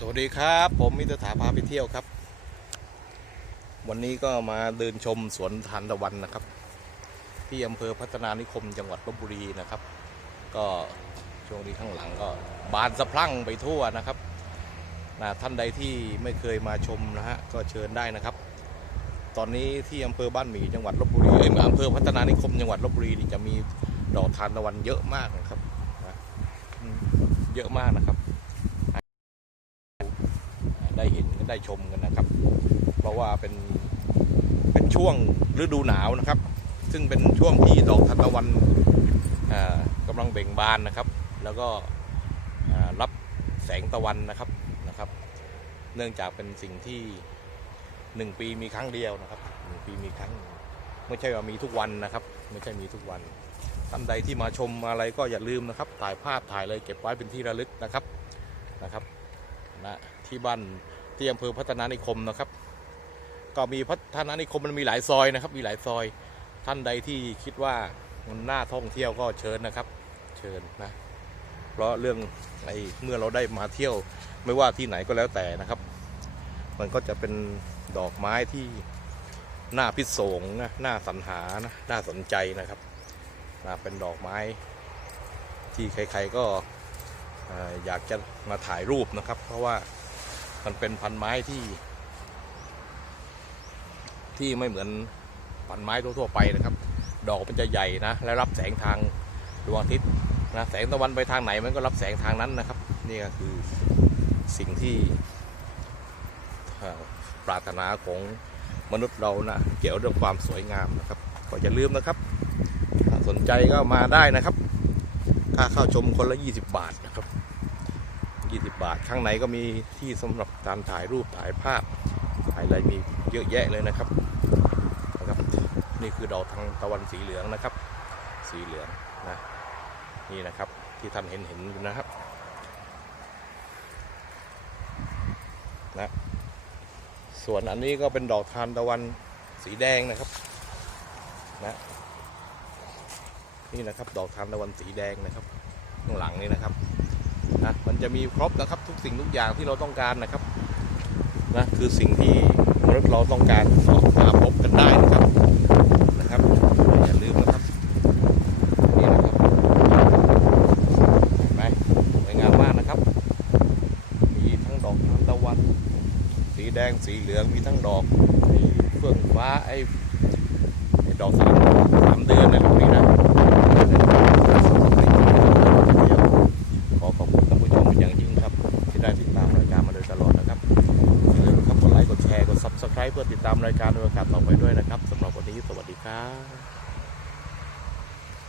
สวัสดีครับ ผมมิตรถาพาไปเที่ยวครับ วันนี้ก็มาเดินชมสวนทานตะวันนะครับ ที่อำเภอพัฒนานิคมจังหวัดลบบุรีนะครับ ก็ช่วงนี้ข้างหลังก็บานสะพรั่งไปทั่วนะครับนะท่านใดที่ไม่เคยมาชมนะฮะก็เชิญได้นะครับ ตอนนี้ที่อำเภอบ้านหมี่จังหวัดลบบุรีเอ้ยอำเภอพัฒนานิคมจังหวัดลบบุรีจะมีดอกทานตะวันเยอะมากนะครับนะเยอะมากนะครับ ได้ชมกันนะครับ เพราะว่าเป็นเป็นช่วงฤดูหนาวนะครับ ซึ่งเป็นช่วงที่ดอกทานตะวันอ่ากำลังเบ่งบานนะครับ แล้วก็รับแสงตะวันนะครับนะครับ เนื่องจากเป็นสิ่งที่หนึ่งปีมีครั้งเดียวนะครับหนึ่งปีมีครั้ง ไม่ใช่ว่ามีทุกวันนะครับ ไม่ใช่มีทุกวันท่านใดที่มาชมอะไรก็อย่าลืมนะครับ ถ่ายภาพถ่ายเลยเก็บไว้เป็นที่ระลึกนะครับนะครับนะที่บ้าน ที่อำเภอพัฒนานิคมนะครับ ก็มีพัฒนานิคมมันมีหลายซอยนะครับ มีหลายซอยท่านใดที่คิดว่ามันน่าท่องเที่ยวก็เชิญนะครับ เชิญนะเพราะเรื่องไอ้เมื่อเราได้มาเที่ยวไม่ว่าที่ไหนก็แล้วแต่นะครับ มันก็จะเป็นดอกไม้ที่น่าพิศงนะน่าสรรหานะน่าสนใจนะครับนะเป็นดอกไม้ที่ใครๆก็อ่าอยากจะมาถ่ายรูปนะครับ เพราะว่า มันเป็นพันไม้ที่ ที่ไม่เหมือนพันไม้ทั่วๆไปนะครับ ดอกมันจะใหญ่นะ และรับแสงทางดวงอาทิตย์นะแสงตะวันไปทางไหนมันก็รับแสงทางนั้นนะครับ นี่ก็คือสิ่งที่ปรารถนาของมนุษย์เรานะเกี่ยวเรื่องความสวยงามนะครับ ก็อย่าลืมนะครับ สนใจก็มาได้นะครับ ค่าเข้าชมคนละ 20 บาทนะครับ 20 บาท ข้างในก็มีที่สำหรับการถ่ายรูปถ่ายภาพ ถ่ายอะไรมีเยอะแยะเลยนะครับนะครับ นี่คือดอกทางตะวันสีเหลืองนะครับ สีเหลืองนะนี่นะครับที่ท่านเห็นเห็นอยู่นะครับนะส่วนอันนี้ก็เป็นดอกทานตะวันสีแดงนะครับนะนี่นะครับดอกทานตะวันสีแดงนะครับ ข้างหลังนี่นะครับ นะมันจะมีครบนะครับทุกสิ่งทุกอย่างที่เราต้องการนะครับนะคือสิ่งที่มนุษย์เราต้องการสอบมาพบกันได้นะครับนะครับอย่าลืมนะครับนี่นะครับไหมสวยงามมากนะครับ มีทั้งดอกทานตะวัน สีแดงสีเหลืองมีทั้งดอกไอ้เฟื่องฟ้าไอ้ไอ้ดอกสามสามเดือนนะพวกนี้นะ ขอขอบคุณท่านผู้ชมเป็นอย่างยิ่งครับ ที่ได้ติดตามรายการมาโดยตลอดนะครับอย่าลืมครับกดไลค์กดแชร์กด subscribe เพื่อ ติดตามรายการในโอกาสต่อไปด้วยนะครับสำหรับวันนี้สวัสดีครับ